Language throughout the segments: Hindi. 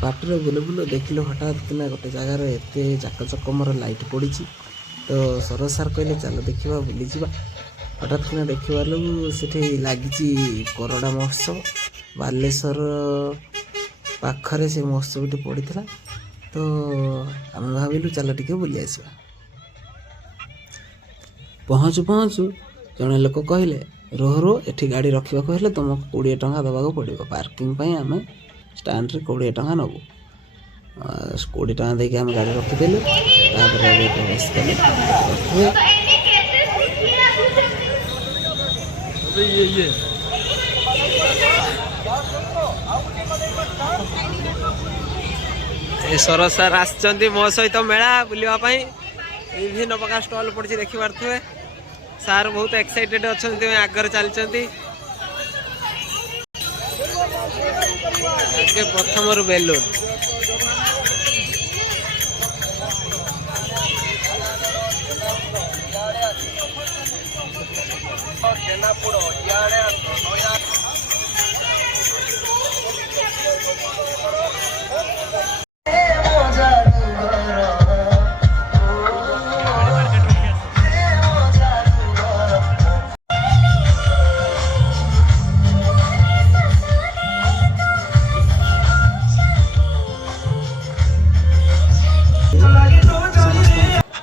बाटर बुले बुले देखिल हठात किना गोटे जगार एत जाकचकमर लाइट पड़ी। तो सरोज सार कहले चल देखा बुली जा। हठात किना देखा से लगी कोरडा महोत्सव बालेश्वर पाखरे से महोत्सव पड़ी। तो आम भाविलु चल टे बुली आसवा। पहुँचु पहुँचु जड़े लोक कहले रोह रो एठी गाड़ी रखा हेले तुमको 20 टंका देवाक पड़ो पार्किंग आम स्टाण्रे 20 टंका नबू। 20 टंका देके आम गाड़ी रखीदेलु। प्रवेश कले सरोज सार आसचंती मो सहित मेला बुलावाई विभिन्न प्रकार स्टॉल पड़ी देखी पारे। सार बहुत एक्साइटेड अच्छा आगर चलती प्रथम बेलून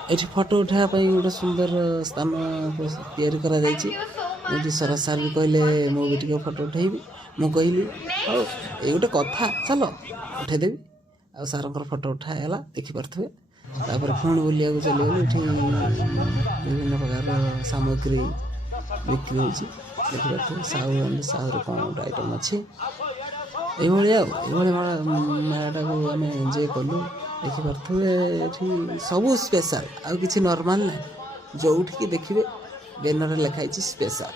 ये फोटो उठापी गोटे सुंदर स्थान या सरस सार भी कहले मुझे फोटो उठेबी। मुझे कहली हाँ ये गोटे कथा चलो उठेदेवी आ सार फोटो उठाला देखिपे। तापर पुणी बुलिया चलीगलु। ये विभिन्न प्रकार सामग्री बिक्री हो देखिपे। साहू साहू कौन गोटे आइटम अच्छी ये मेलाटा को आम एंजय कलु देखिपे। सबू स्पेशल आ कि नॉर्मल ना जो देखिए बैनर लिखाई स्पेशल।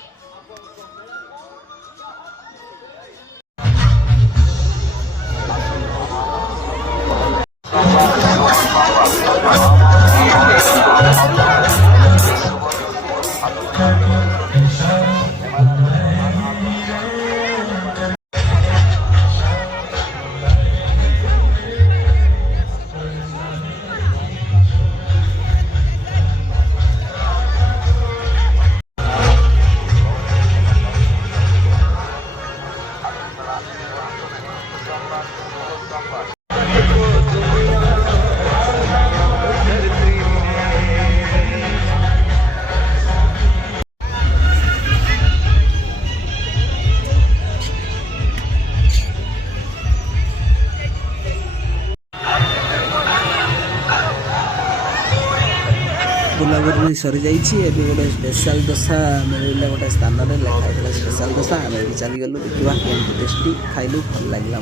बुलाबुली सरी जाइए। गोटे स्पेशल दोसा मिलला गोटे स्थान में लिखाई स्पेशल दोसा आम चलीगलु देखा केमती टेस्टी खाइलु भल लगे।